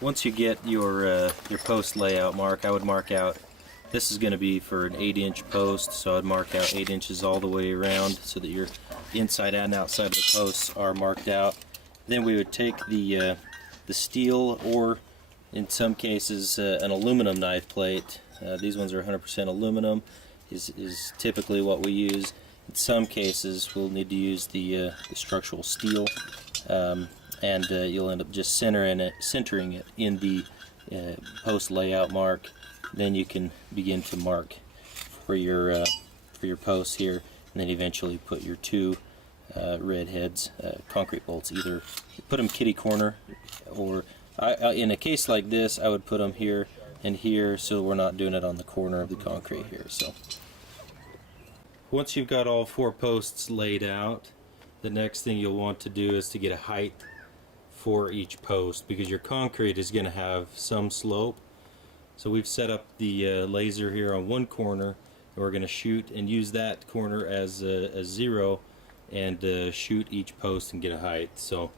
Once you get your post layout mark, I would mark out, this is going to be for an 8-inch post, so I'd mark out 8 inches all the way around so that your inside and outside of the posts are marked out. Then we would take the steel, or in some cases an aluminum knife plate. These ones are 100% aluminum, is typically what we use. In some cases we'll need to use the structural steel, and you'll end up just centering it in the post layout mark. Then you can begin to mark for your posts here, and then eventually put your two red heads, concrete bolts. Either put them kitty corner, or in a case like this I would put them here and here, so we're not doing it on the corner of the concrete here. So once you've got all 4 posts laid out, the next thing you'll want to do is to get a height for each post, because your concrete is going to have some slope. So we've set up the laser here on one corner, and we're going to shoot and use that corner as a 0, and shoot each post and get a height. So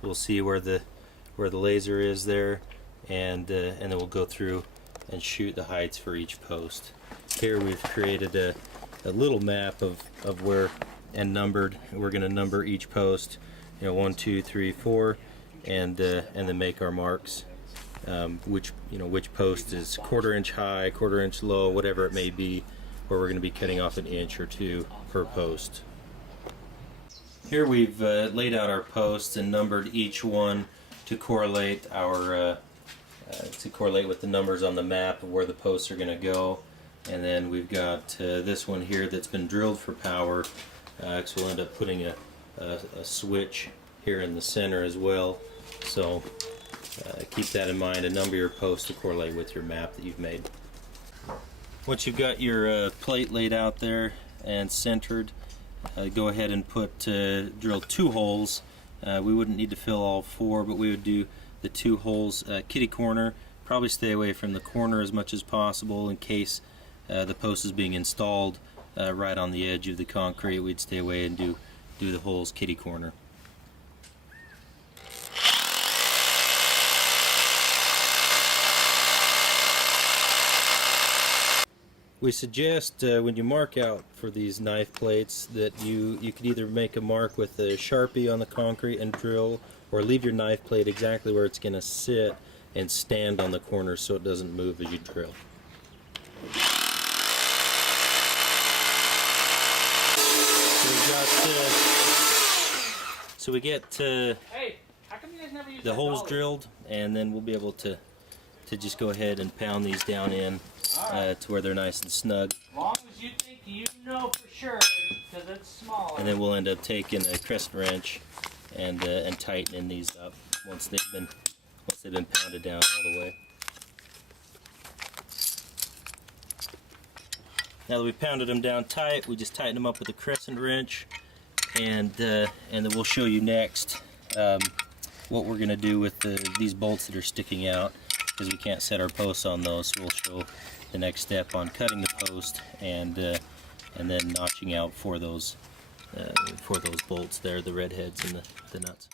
we'll see where the laser is there, and then we'll go through and shoot the heights for each post. Here we've created a little map of where, and numbered. We're going to number each post, 1, 2, 3, 4, and then make our marks. Which post is 1/4 inch high, 1/4 inch low, whatever it may be, where we're going to be cutting off 1 inch or 2 per post. Here we've laid out our posts and numbered each one to correlate with the numbers on the map of where the posts are going to go. And then we've got this one here that's been drilled for power, so we'll end up putting a switch here in the center as well. So keep that in mind and number your posts to correlate with your map that you've made. Once you've got your plate laid out there and centered, go ahead and drill 2 holes. We wouldn't need to fill all 4, but we would do the 2 holes kitty corner. Probably stay away from the corner as much as possible in case the post is being installed right on the edge of the concrete. We'd stay away and do the holes kitty corner. We suggest when you mark out for these knife plates that you could either make a mark with a Sharpie on the concrete and drill, or leave your knife plate exactly where it's going to sit and stand on the corner so it doesn't move as you drill. So we get the holes drilled, and then we'll be able to just go ahead and pound these down in to where they're nice and snug. As long as you think you know for sure, because it's small. And then we'll end up taking a crescent wrench and tightening these up once they've been pounded down all the way. Now that we've pounded them down tight, we just tighten them up with a crescent wrench, and then we'll show you next what we're going to do with these bolts that are sticking out, because we can't set our posts on those. So we'll show the next step on cutting the post and then notching out for those bolts there, the red heads and the nuts.